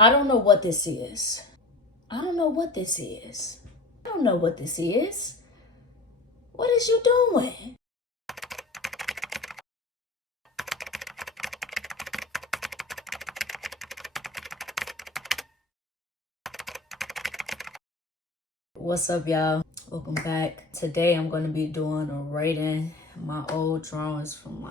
I don't know what this is. I don't know what this is. I don't know what this is. What is you doing? What's up, y'all? Welcome back. Today I'm going to be doing a rating my old drawings from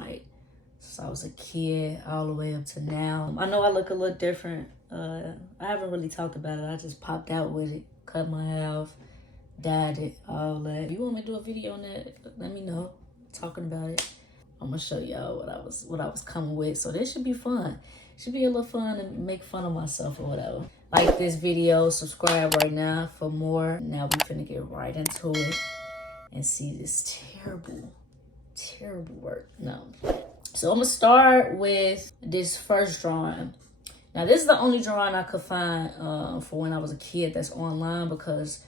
since I was a kid all the way up to now. I know I look a little different. I haven't really talked about it. I just popped out with it, cut my hair off, dyed it, all that. If you want me to do a video on that, let me know. Talking about it. I'm gonna show y'all what I was coming with. So this should be fun. Should be a little fun and make fun of myself or whatever. Like this video, subscribe right now for more. Now we finna get right into it and see this terrible work. No. So I'm gonna start with this first drawing. Now this is the only drawing I could find for when I was a kid that's online, because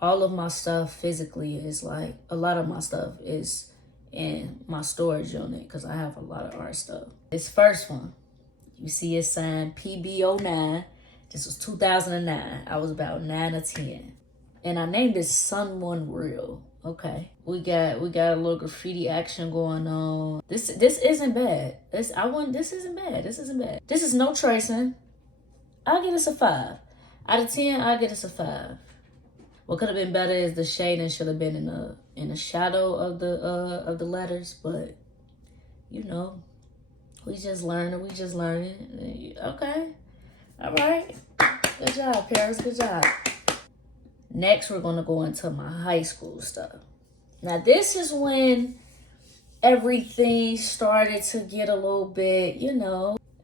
all of my stuff physically is like, a lot of my stuff is in my storage unit because I have a lot of art stuff. This first one, you see it signed PB09. This was 2009. I was about 9 or 10. And I named this Someone Real. Okay. We got a little graffiti action going on. This isn't bad. This isn't bad. This isn't bad. This is no tracing. I'll give this a 5. Out of 10, I'll give this a 5. What could have been better is the shading should have been in the shadow of the letters, but you know, we just learning. Okay. All right. Good job, Paris. Good job. Next, we're going to go into my high school stuff. Now, this is when everything started to get a little bit,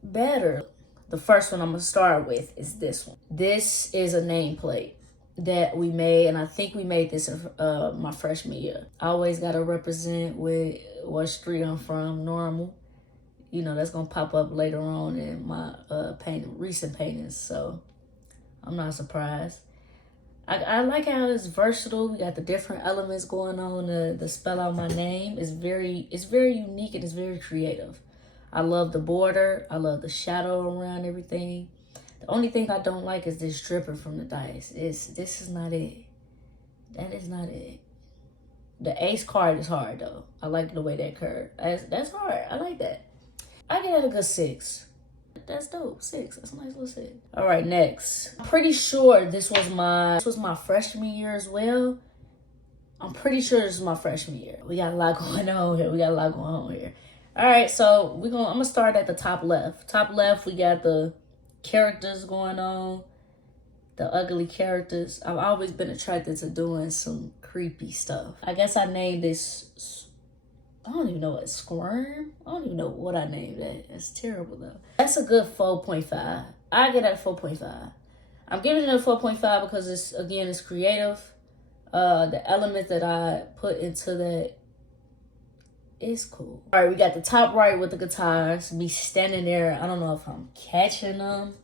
better. The first one I'm going to start with is this one. This is a nameplate that we made, and I think we made this my freshman year. I always got to represent with what street I'm from, Normal. That's going to pop up later on in my recent paintings, so I'm not surprised. I like how it's versatile. We got the different elements going on to spell out my name. It's very unique and it's very creative. I love the border. I love the shadow around everything. The only thing I don't like is this dripping from the dice. This is not it. That is not it. The ace card is hard though. I like the way that curved. That's hard. I like that. I give it a good 6. That's dope. 6. That's a nice little 6. All right, next. I'm pretty sure this was my freshman year as well. I'm pretty sure this is my freshman year. We got a lot going on here. All right, so I'm gonna start at the top left. Top left, we got the characters going on. The ugly characters. I've always been attracted to doing some creepy stuff. I guess I named this, I don't even know what, Squirm? I don't even know what I named that. That's terrible though. That's a good 4.5. I get that 4.5. I'm giving it a 4.5 because it's creative. The element that I put into that is cool. All right, we got the top right with the guitars. Me standing there. I don't know if I'm catching them.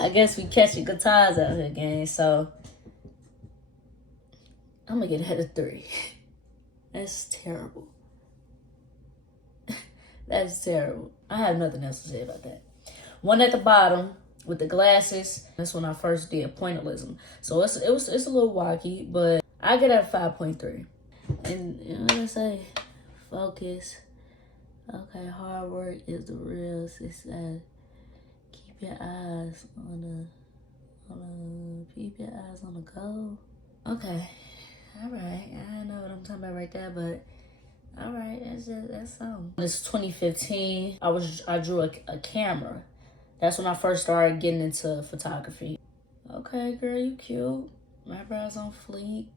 I guess we catching guitars out here, gang. So I'm gonna get ahead of 3. That's terrible. That's terrible. I have nothing else to say about that. One at the bottom with the glasses. That's when I first did pointillism. So it's a little wacky, but I get at 5.3. And what I say? Focus. Okay, hard work is the real success. Keep your eyes on the goal. Okay. All right, I don't know what I'm talking about right there, but all right, that's something. This is 2015. I drew a camera. That's when I first started getting into photography. Okay, girl, you cute. My eyebrows on fleek.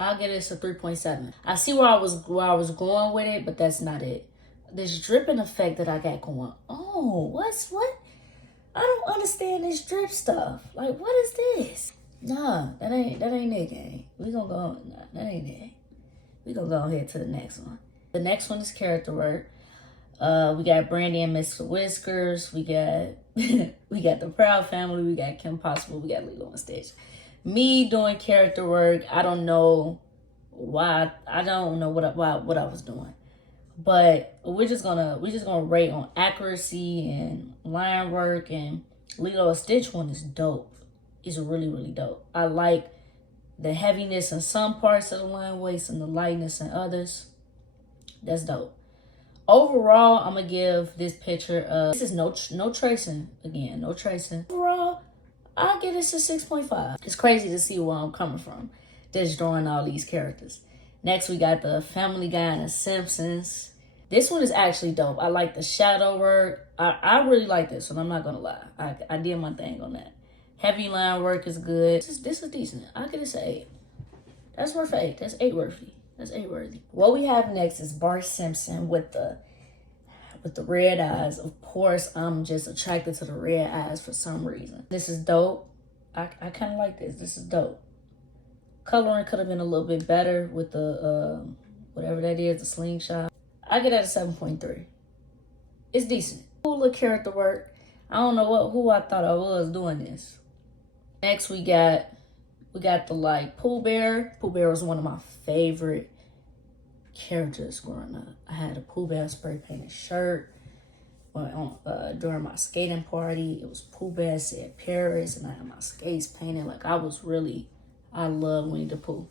I'll give this a 3.7. I see where I was going with it, but that's not it. This dripping effect that I got going. Oh, what? I don't understand this drip stuff. Like, what is this? Nah, that ain't it, gang. We gonna go. Nah, that ain't it. We gonna go ahead to the next one. The next one is character work. We got Brandy and Mr. Whiskers. We got the Proud Family. We got Kim Possible. We got Lilo and Stitch. Me doing character work. I don't know why. I don't know what I was doing, But we're just gonna rate on accuracy and line work. And Lilo and Stitch one is dope. It's really, really dope. I like the heaviness in some parts of the line weights and the lightness in others. That's dope. Overall, I'm gonna give this picture this is no tracing. Again, no tracing. Overall, I'll give this a 6.5. It's crazy to see where I'm coming from. Just drawing all these characters. Next, we got the Family Guy and the Simpsons. This one is actually dope. I like the shadow work. I really like this one. I'm not gonna lie. I did my thing on that. Heavy line work is good. This is decent. I'll give this an 8. That's worth an 8. That's 8 worthy. That's 8 worthy. What we have next is Bart Simpson with the red eyes. Of course, I'm just attracted to the red eyes for some reason. This is dope. I kind of like this. This is dope. Coloring could have been a little bit better with the whatever that is, the slingshot. I get that a 7.3. It's decent. Cool little character work. I don't know who I thought I was doing this. Next we got the Pooh Bear. Pooh Bear was one of my favorite characters growing up. I had a Pooh Bear spray painted shirt during my skating party. It was Pooh Bear said Paris, and I had my skates painted. Like I love Winnie the Pooh.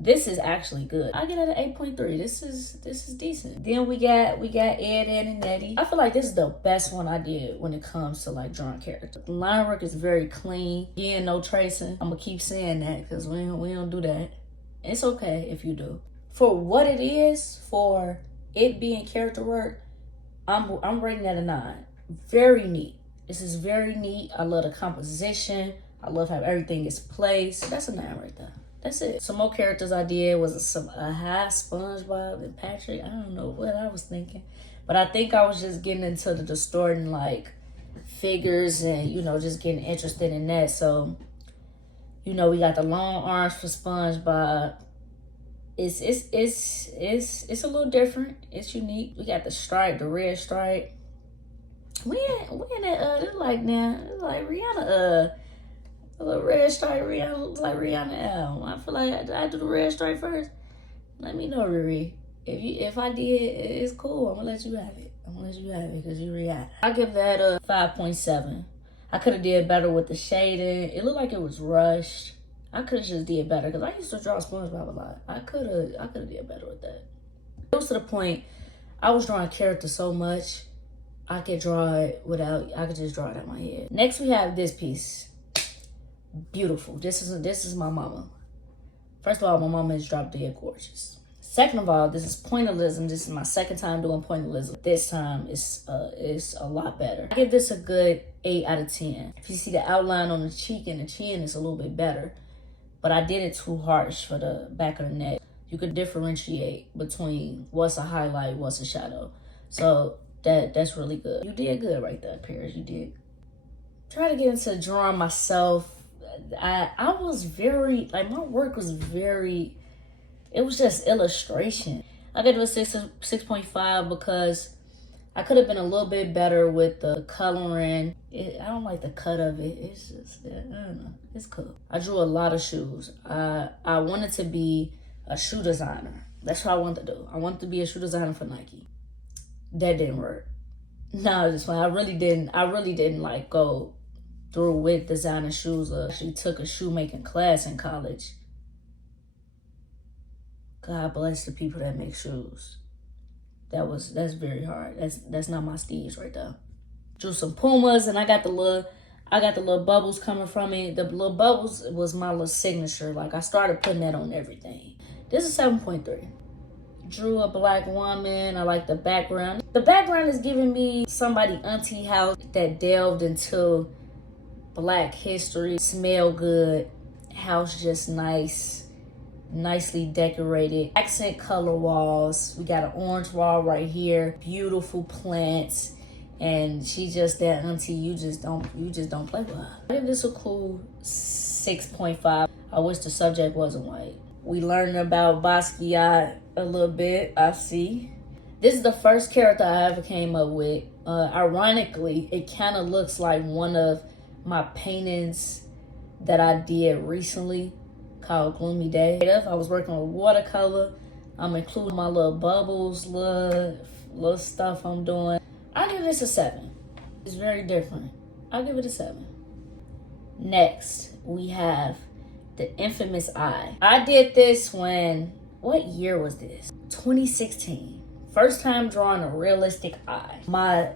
This is actually good. I get it at 8.3. This is decent. Then we got Ed, Edd and Eddy. I feel like this is the best one I did when it comes to like drawing characters. The line work is very clean. Again, no tracing. I'm gonna keep saying that because we don't do that. It's okay if you do. For what it is, for it being character work, I'm rating that a 9. Very neat. This is very neat. I love the composition. I love how everything is placed. That's a 9 right there. That's it. Some more characters I did was a high SpongeBob and Patrick. I don't know what I was thinking. But I think I was just getting into the distorting like figures and, just getting interested in that. So, we got the long arms for SpongeBob. It's a little different. It's unique. We got the stripe, the red stripe. We in that it's like now, it's like Rihanna a little red stripe. Rihanna looks like Rihanna album. I feel like I do the red stripe first. Let me know, Riri. If I did, it's cool. I'm gonna let you have it. Because you Rihanna. I give that a 5.7. I could have did better with the shading. It looked like it was rushed. I could have just did better because I used to draw SpongeBob a lot. I could have did better with that. It was to the point I was drawing characters so much I could just draw it out my head. Next we have this piece. Beautiful. This is my mama. First of all, my mama is drop dead gorgeous. Second of all, this is pointillism. This is my second time doing pointillism. This time it's a lot better. I give this a good 8 out of 10. If you see the outline on the cheek and the chin, it's a little bit better. But I did it too harsh for the back of the neck. You could differentiate between what's a highlight, what's a shadow. So that's really good. You did good right there, Paris. You did. Try to get into drawing myself. I was very, like, my work was very, it was just illustration. I gave it a 6.5 because I could have been a little bit better with the coloring. I don't like the cut of it. It's just, I don't know. It's cool. I drew a lot of shoes. I wanted to be a shoe designer. That's what I wanted to do. I wanted to be a shoe designer for Nike. That didn't work. No, just fine. I really didn't like go through with designer shoes. I actually took a shoemaking class in college. God bless the people that make shoes. That's very hard. That's not my steez right there. Drew some Pumas and I got the little bubbles coming from it. The little bubbles was my little signature. Like I started putting that on everything. This is 7.3. Drew a black woman. I like the background. The background is giving me somebody auntie house that delved into Black history. Smell good. House just nice. Nicely decorated. Accent color walls. We got an orange wall right here. Beautiful plants. And she just that auntie you just don't play with her. I give this a cool 6.5. I wish the subject wasn't white. We learned about Basquiat a little bit, I see. This is the first character I ever came up with. Ironically, it kind of looks like one of my paintings that I did recently called Gloomy Day. I was working with watercolor. I'm including my little bubbles, little stuff I'm doing. I give this a 7. It's very different. I'll give it a 7. Next, we have the infamous eye. I did this what year was this? 2016. First time drawing a realistic eye.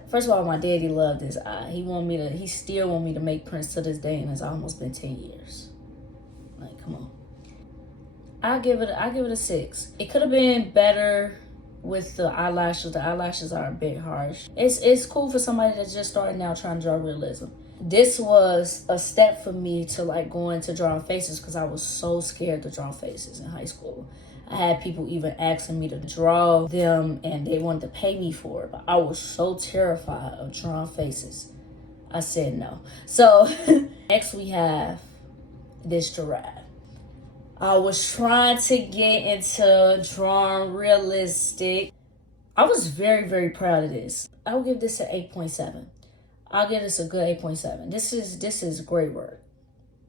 First of all, my daddy loved this eye. He still want me to make prints to this day, and it's almost been 10 years. Like, come on. I give it a 6. It could have been better with the eyelashes. The eyelashes are a bit harsh. It's cool for somebody that's just starting out trying to draw realism. This was a step for me to like go into drawing faces because I was so scared to draw faces in high school. I had people even asking me to draw them and they wanted to pay me for it, but I was so terrified of drawing faces. I said no. So next we have this giraffe. I was trying to get into drawing realistic. I was very, very proud of this. I will give this an 8.7. I'll give this a good 8.7. This is great work.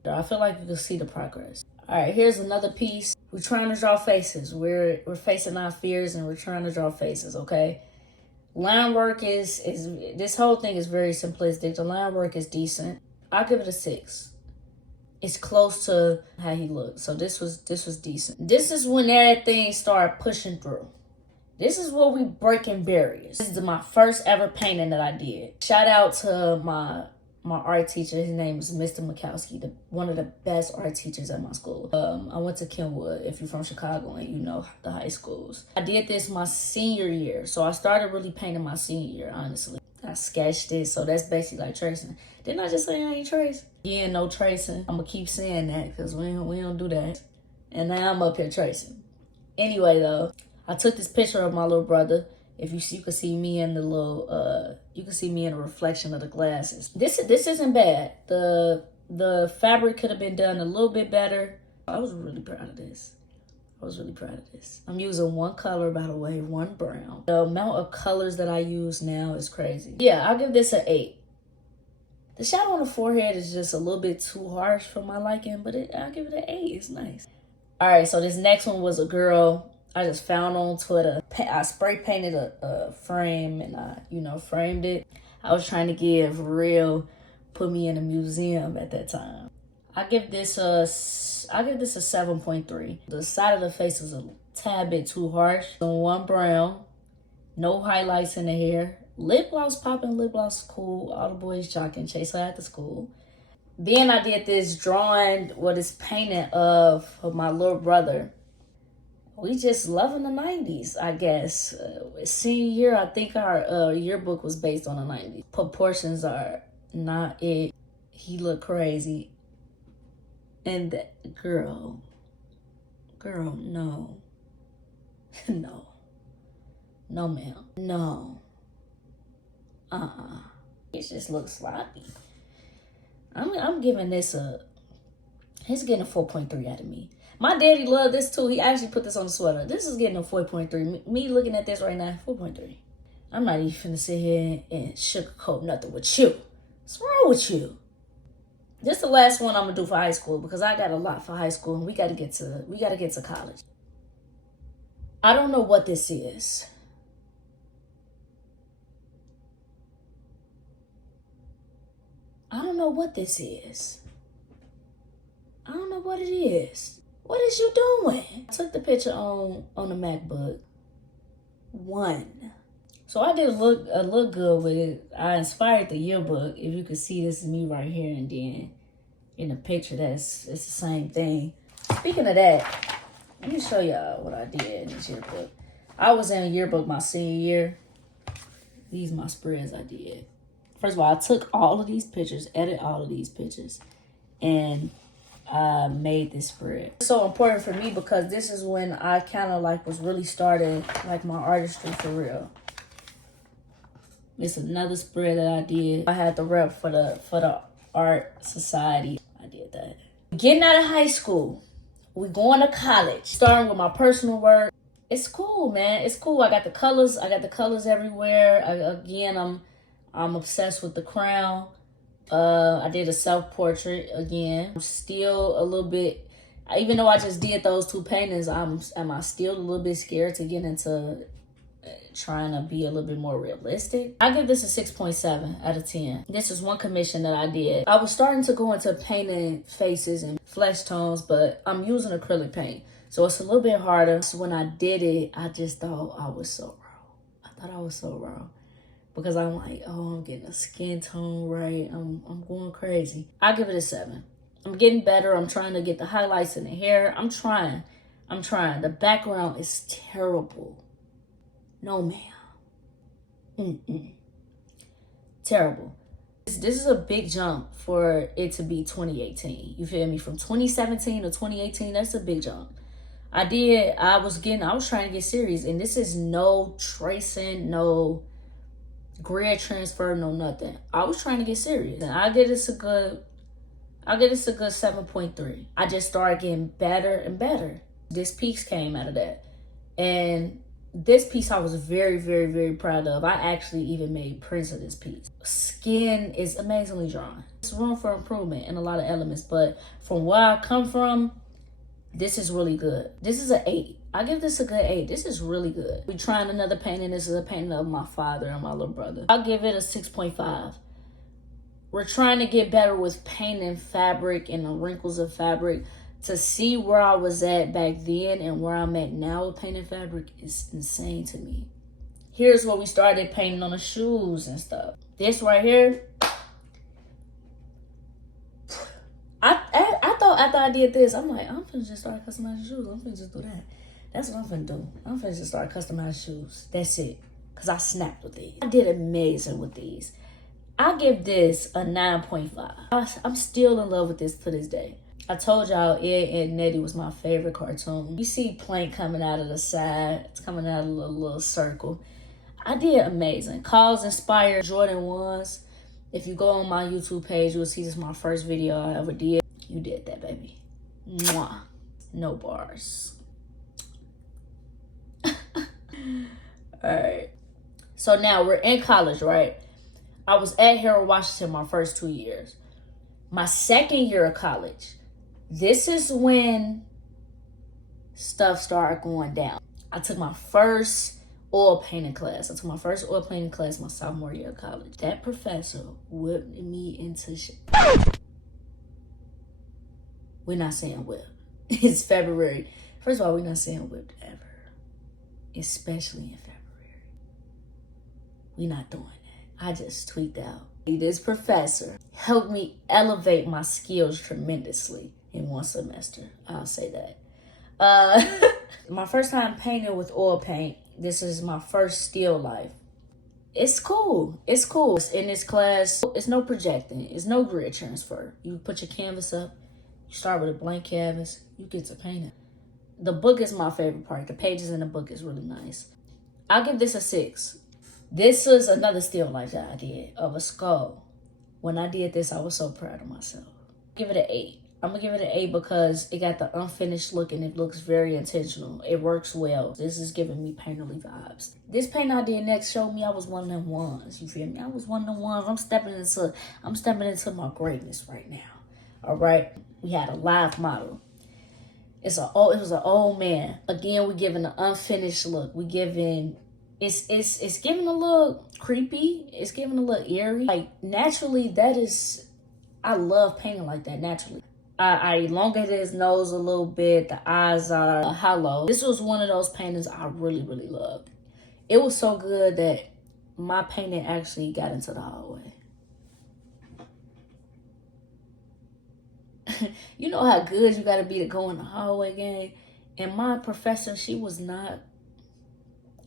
I feel like you can see the progress. All right, here's another piece. We're trying to draw faces. We're facing our fears and we're trying to draw faces, okay? Line work is this whole thing is very simplistic. The line work is decent. I'll give it a 6. It's close to how he looked. So this was decent. This is when everything started pushing through. This is where we breaking barriers. This is my first ever painting that I did. Shout out to my art teacher. His name is Mr. Mikowski, one of the best art teachers at my school. I went to Kenwood, if you're from Chicago and you know the high schools. I did this my senior year. So I started really painting my senior year, honestly. I sketched it, so that's basically like tracing. Didn't I just say I ain't tracing? Yeah, no tracing. I'm gonna keep saying that because we don't do that. And now I'm up here tracing. Anyway, though, I took this picture of my little brother. If you can see me in the little, you can see me in the reflection of the glasses. This isn't bad. The fabric could have been done a little bit better. I was really proud of this. I'm using one color, by the way, one brown. The amount of colors that I use now is crazy. Yeah, I'll give this an 8. The shadow on the forehead is just a little bit too harsh for my liking, but I'll give it an 8. It's nice. All right, so this next one was a girl I just found on Twitter. I spray painted a frame and I, framed it. I was trying to give real, put me in a museum at that time. I give this a 7.3. The side of the face is a tad bit too harsh. One brown, no highlights in the hair. Lip gloss popping, lip gloss cool. All the boys jocking, chase her after school. Then I did this drawing, what is painting of my little brother. We just loving the 90s, I guess. Senior year, I think our yearbook was based on the 90s. Proportions are not it. He looked crazy. And that girl, no. No. No, ma'am. No. It just looks sloppy. I'm giving this he's getting a 4.3 out of me. My daddy loved this too. He actually put this on the sweater. This is getting a 4.3. Me looking at this right now, 4.3. I'm not even finna sit here and sugarcoat nothing with you. What's wrong with you? This is the last one I'm gonna do for high school because I got a lot for high school and we gotta get to college. I don't know what this is. I don't know what this is. I don't know what it is. What is you doing? I took the picture on the MacBook. 1. So I did look good with it. I inspired the yearbook. If you could see, this is me right here, and then in the picture, it's the same thing. Speaking of that, let me show y'all what I did in this yearbook. I was in a yearbook my senior year. These my spreads I did. First of all, I took all of these pictures, edited all of these pictures, and I made this spread. It's so important for me because this is when I kind of like was really starting like my artistry for real. It's another spread that I did. I had the rep for the art society. I did that. Getting out of high school, we going to college. Starting with my personal work. It's cool, man. It's cool. I got the colors. Everywhere. I'm obsessed with the crown. I did a self-portrait again. I'm still a little bit Even though I just did those 2 paintings, am I still a little bit scared to get into trying to be a little bit more realistic? I give this a 6.7 out of 10. This is one commission that I did. I was starting to go into painting faces and flesh tones, but I'm using acrylic paint, so it's a little bit harder. So when I did it, I just thought I was so raw. I thought I was so raw. Because I'm like, oh, I'm getting a skin tone right. I'm going crazy. I give it a 7. I'm getting better. I'm trying to get the highlights in the hair. I'm trying. The background is terrible. No, ma'am. Terrible. This is a big jump for it to be 2018. You feel me? From 2017 to 2018, that's a big jump. I was trying to get serious, and this is no tracing, no grid transfer, no nothing. I was trying to get serious, and I'll get this a good 7.3. I just started getting better and better. This piece came out of that, and this piece I was very, very, very proud of. I actually even made prints of this piece. Skin is amazingly drawn. There's room for improvement in a lot of elements, but from where I come from, this is really good. This is an 8. I give this a good 8. This is really good. We trying another painting. This is a painting of my father and my little brother. I'll give it a 6.5. We're trying to get better with painting fabric and the wrinkles of fabric. To see where I was at back then and where I'm at now with painting fabric is insane to me. Here's where we started painting on the shoes and stuff. This right here, I thought after I did this, I'm like, I'm finna just start customizing shoes. I'm finna just do that. That's what I'm finna do. I'm finna just start customizing shoes. That's it. Because I snapped with these. I did amazing with these. I give this a 9.5. I'm still in love with this to this day. I told y'all Ed, Edd n Eddy was my favorite cartoon. You see Plank coming out of the side. It's coming out of a little circle. I did amazing. Cause inspired Jordan 1s. If you go on my YouTube page, you'll see this is my first video I ever did. You did that, baby. Mwah. No bars. Alright. So now we're in college, right? I was at Harold Washington my first 2 years. My second year of college, this is when stuff started going down. I took my first oil painting class. My sophomore year of college. That professor whipped me into shit. We're not saying whip. It's February. First of all, we're not saying whipped ever. Especially in February. We're not doing that. I just tweaked out. This professor helped me elevate my skills tremendously in one semester. I'll say that. My first time painting with oil paint. This is my first still life. It's cool. It's cool. In this class, it's no projecting. It's no grid transfer. You put your canvas up. You start with a blank canvas. You get to paint it. The book is my favorite part. The pages in the book is really nice. I'll give this a 6. This was another still life that I did of a skull. When I did this, I was so proud of myself. Give it an 8. I'm going to give it an 8 because it got the unfinished look and it looks very intentional. It works well. This is giving me painterly vibes. This paint I did next showed me I was one of them ones. You feel me? I was one of them ones. I'm stepping into my greatness right now. All right? We had a live model. It was an old man. Again, we giving an unfinished look. It's giving a little creepy. It's giving a little eerie. Like, naturally, I love painting like that, naturally. I elongated his nose a little bit. The eyes are hollow. This was one of those paintings I really, really loved. It was so good that my painting actually got into the hallway. You know how good you gotta be to go in the hallway, gang? And my professor, she not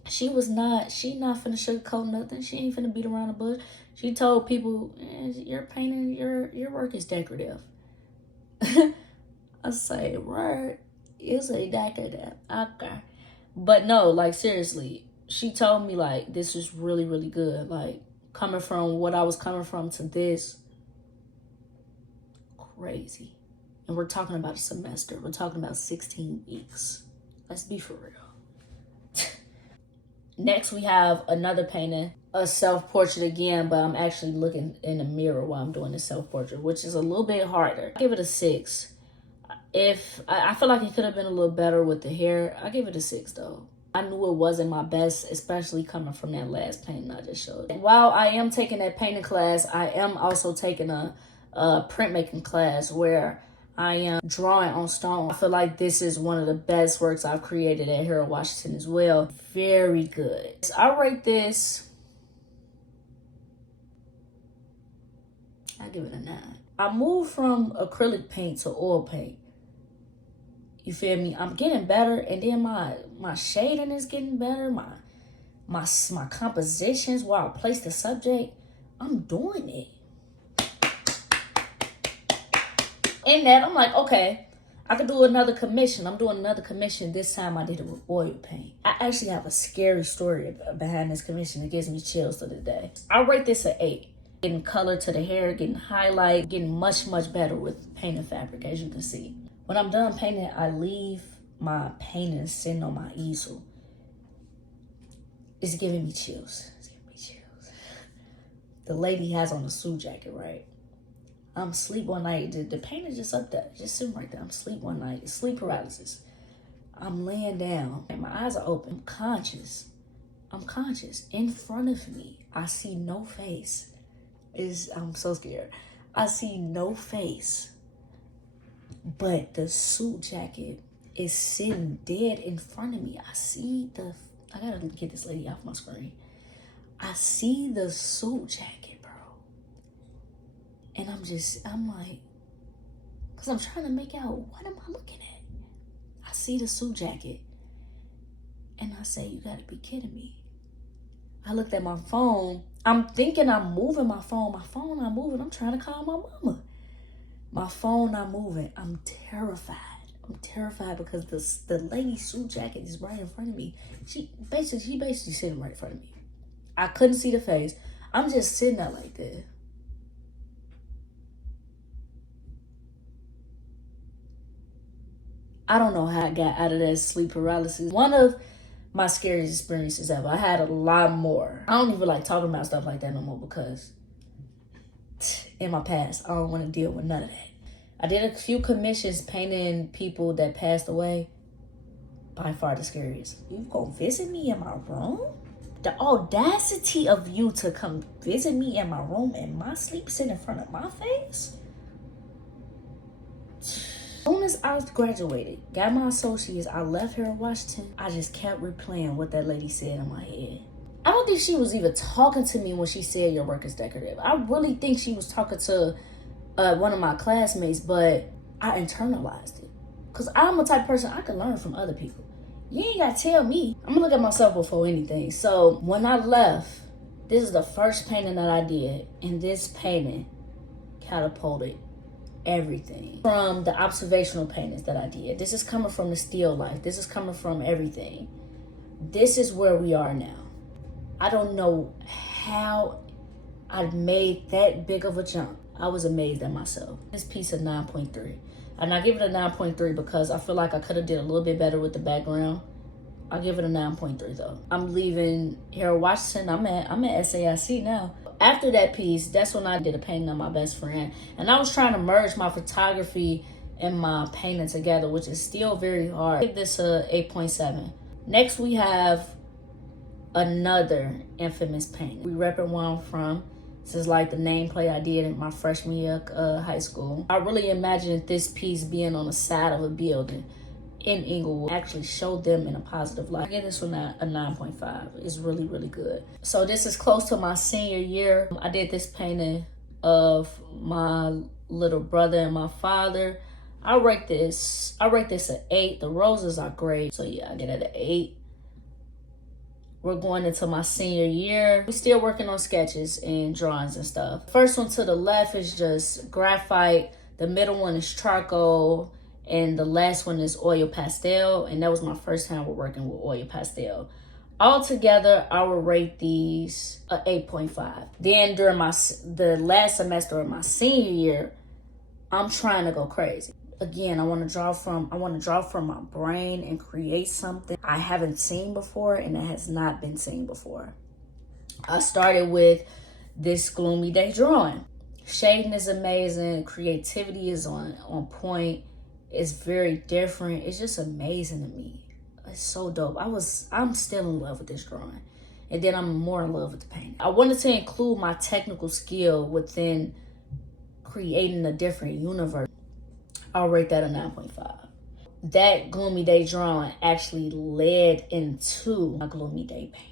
finna sugarcoat nothing. She ain't finna beat around the bush. She told people, your painting, your work is decorative. I say, right, it's a decorative. Okay. But no, like, seriously, she told me, like, this is really, really good. Like, coming from what I was coming from to this, crazy. And we're talking about a semester. We're talking about 16 weeks. Let's be for real. Next, we have another painting, a self-portrait again, but I'm actually looking in the mirror while I'm doing the self-portrait, which is a little bit harder. I give it a 6. If I feel like it could have been a little better with the hair, I give it a 6 though. I knew it wasn't my best, especially coming from that last painting I just showed. While I am taking that painting class, I am also taking a printmaking class where I am drawing on stone. I feel like this is one of the best works I've created at Harold Washington as well. Very good. I rate this, I give it a 9. I moved from acrylic paint to oil paint. You feel me? I'm getting better, and then my shading is getting better. My compositions, where I place the subject, I'm doing it. In that, I'm like, okay, I could do another commission. I'm doing another commission. This time I did it with oil paint. I actually have a scary story behind this commission. It gives me chills to the day. I rate this an 8. Getting color to the hair, getting highlight, getting much, much better with painted fabric, as you can see. When I'm done painting, I leave my painting sitting on my easel. It's giving me chills. It's giving me chills. The lady has on a suit jacket, right? I'm asleep one night. The paint is just up there, just sitting right there. I'm asleep one night. It's sleep paralysis. I'm laying down and my eyes are open. I'm conscious. In front of me, I see no face. I'm so scared. I see no face. But the suit jacket is sitting dead in front of me. I gotta get this lady off my screen. I see the suit jacket, bro. And I'm like, because I'm trying to make out, what am I looking at? I see the suit jacket. And I say, you gotta be kidding me. I looked at my phone. I'm thinking I'm moving my phone. My phone not moving. I'm trying to call my mama. My phone not moving. I'm terrified. I'm terrified because the lady's suit jacket is right in front of me. She basically sitting right in front of me. I couldn't see the face. I'm just sitting there like this. I don't know how I got out of that sleep paralysis. One of my scariest experiences ever. I had a lot more. I don't even like talking about stuff like that no more because in my past, I don't want to deal with none of that. I did a few commissions painting people that passed away. By far the scariest. You gonna visit me in my room? The audacity of you to come visit me in my room and my sleep sit in front of my face? As soon as I graduated, got my associates, I left Harold Washington, I just kept replaying what that lady said in my head. I don't think she was even talking to me when she said your work is decorative. I really think she was talking to one of my classmates, but I internalized it. Because I'm a type of person, I can learn from other people. You ain't got to tell me. I'm going to look at myself before anything. So when I left, this is the first painting that I did. And this painting catapulted everything from the observational paintings that I did. This is coming from the still life. This is coming from everything. This is where we are now. I don't know how I made that big of a jump. I was amazed at myself. This piece of 9.3. And I give it a 9.3 because I feel like I could have did a little bit better with the background. I'll give it a 9.3 though. I'm leaving Harold Washington. I'm at SAIC now. After that piece, that's when I did a painting of my best friend. And I was trying to merge my photography and my painting together, which is still very hard. I give this a 8.7. Next we have another infamous painting. We repping where I'm from. This is like the nameplate I did in my freshman year of high school. I really imagined this piece being on the side of a building in Inglewood. Actually showed them in a positive light. I give this one a 9.5. It's really, really good. So this is close to my senior year. I did this painting of my little brother and my father. I rate this an 8. The roses are great. So yeah, I get it an 8. We're going into my senior year. We're still working on sketches and drawings and stuff. First one to the left is just graphite. The middle one is charcoal. And the last one is oil pastel. And that was my first time working with oil pastel. Altogether, I will rate these a 8.5. Then during the last semester of my senior year, I'm trying to go crazy. Again, I want to draw from my brain and create something I haven't seen before and that has not been seen before. I started with this gloomy day drawing. Shading is amazing. Creativity is on point. It's very different. It's just amazing to me. It's so dope. I'm still in love with this drawing. And then I'm more in love with the painting. I wanted to include my technical skill within creating a different universe. I'll rate that a 9.5. That Gloomy Day drawing actually led into my Gloomy Day painting.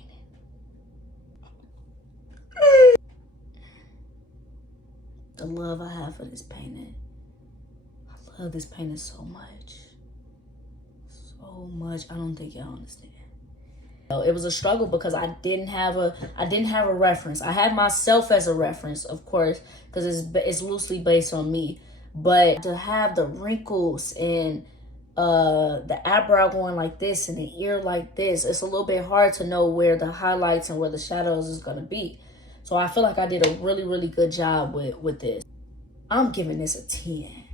The love I have for this painting. I love this painting so much. So much. I don't think y'all understand. It was a struggle because I didn't have a reference. I had myself as a reference, of course, because it's loosely based on me. But to have the wrinkles and the eyebrow going like this and the ear like this, it's a little bit hard to know where the highlights and where the shadows is gonna be. So I feel like I did a really, really good job with this. I'm giving this a 10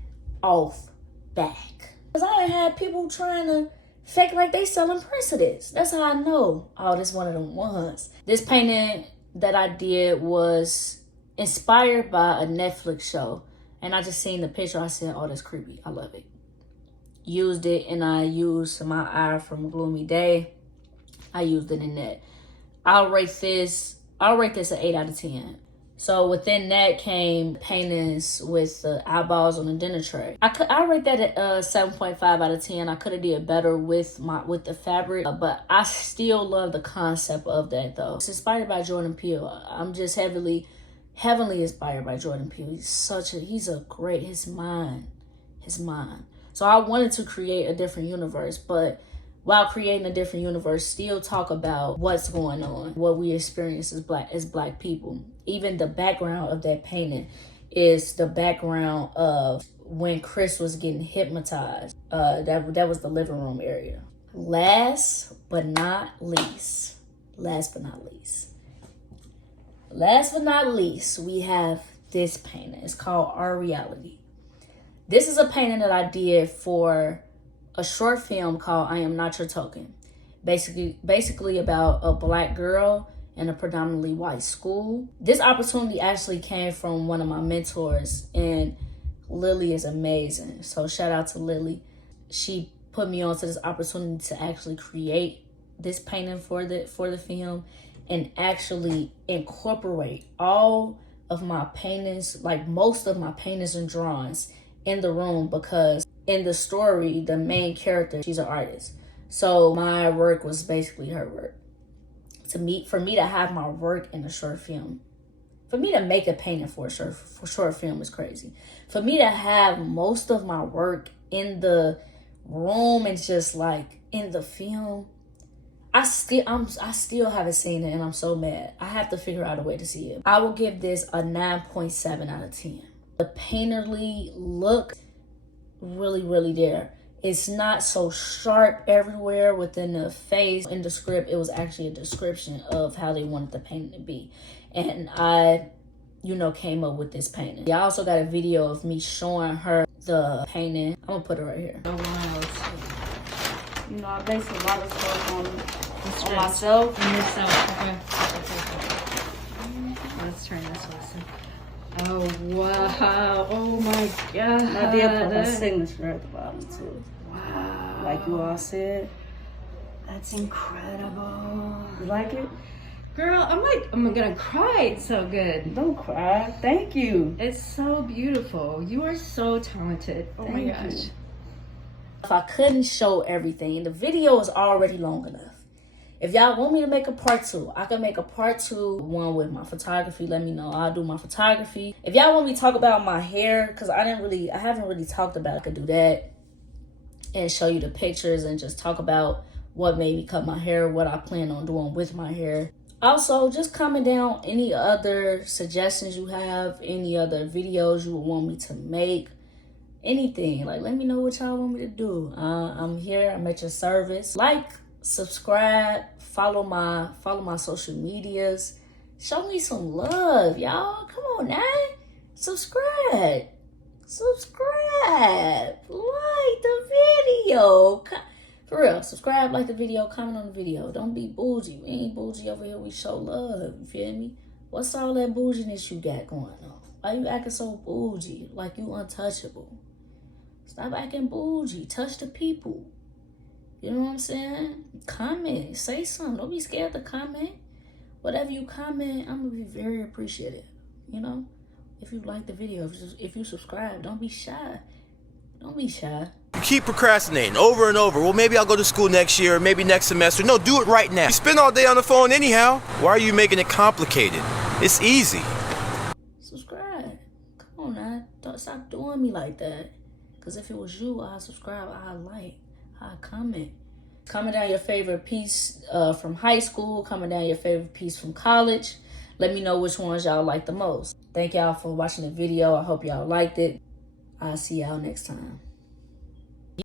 off back. Because I had people trying to fake like they selling prints of this. That's how I know, oh, this one of them ones. This painting that I did was inspired by a Netflix show. And I just seen the picture. I said, oh, that's creepy. I love it. Used it, and I used my eye from Gloomy Day. I used it in that. I'll rate this an 8 out of 10. So within that came paintings with the eyeballs on the dinner tray. I rate that at 7.5 out of 10. I could have did better with the fabric, but I still love the concept of that though. It's inspired by Jordan Peele. I'm just heavily inspired by Jordan Peele. He's a great, his mind. So I wanted to create a different universe, but while creating a different universe, still talk about what's going on, what we experience as black people. Even the background of that painting is the background of when Chris was getting hypnotized. That was the living room area. Last but not least, we have this painting. It's called Our Reality. This is a painting that I did for a short film called I Am Not Your Token. Basically about a black girl in a predominantly white school. This opportunity actually came from one of my mentors, and Lily is amazing. So shout out to Lily. She put me onto this opportunity to actually create this painting for the film and actually incorporate all of my paintings, like most of my paintings and drawings in the room, because in the story, the main character, she's an artist. So my work was basically her work. For me to have my work in a short film, for me to make a painting for a short film is crazy. For me to have most of my work in the room and just like in the film, I still haven't seen it, and I'm so mad. I have to figure out a way to see it. I will give this a 9.7 out of 10. The painterly look, really, really there. It's not so sharp everywhere within the face. In the script, it was actually a description of how they wanted the painting to be. And I, came up with this painting. I also got a video of me showing her the painting. I'm gonna put it right here. I based a lot of stuff on myself. And yourself. Okay. Let's turn this one. Oh, wow. Oh, my God. I did put my signature at the bottom, too. Wow. Like you all said. That's incredible. You like it? Girl, I'm gonna cry. It's so good. Don't cry. Thank you. It's so beautiful. You are so talented. Oh, my gosh. If I couldn't show everything, the video is already long enough. If y'all want me to make a part 2, I can make a part 2, one with my photography. Let me know. I'll do my photography. If y'all want me to talk about my hair, because I haven't really talked about it, I could do that and show you the pictures and just talk about what made me cut my hair, what I plan on doing with my hair. Also, just comment down any other suggestions you have, any other videos you would want me to make, anything. Like, let me know what y'all want me to do. I'm here. I'm at your service. Like, subscribe, follow my social medias. Show me some love, y'all. Come on now. Subscribe. Like the video. For real, subscribe, like the video, comment on the video. Don't be bougie. We ain't bougie over here. We show love. You feel me? What's all that bouginess you got going on? Why you acting so bougie? Like you untouchable. Stop acting bougie. Touch the people. You know what I'm saying? Comment. Say something. Don't be scared to comment. Whatever you comment, I'm going to be very appreciative. You know? If you like the video, if you subscribe, don't be shy. Don't be shy. You keep procrastinating over and over. Well, maybe I'll go to school next year, maybe next semester. No, do it right now. You spend all day on the phone anyhow. Why are you making it complicated? It's easy. Subscribe. Come on now. Don't stop doing me like that. Because if it was you, I'd subscribe, I'd like, I'd comment. Comment down your favorite piece from high school. Comment down your favorite piece from college. Let me know which ones y'all like the most. Thank y'all for watching the video. I hope y'all liked it. I'll see y'all next time.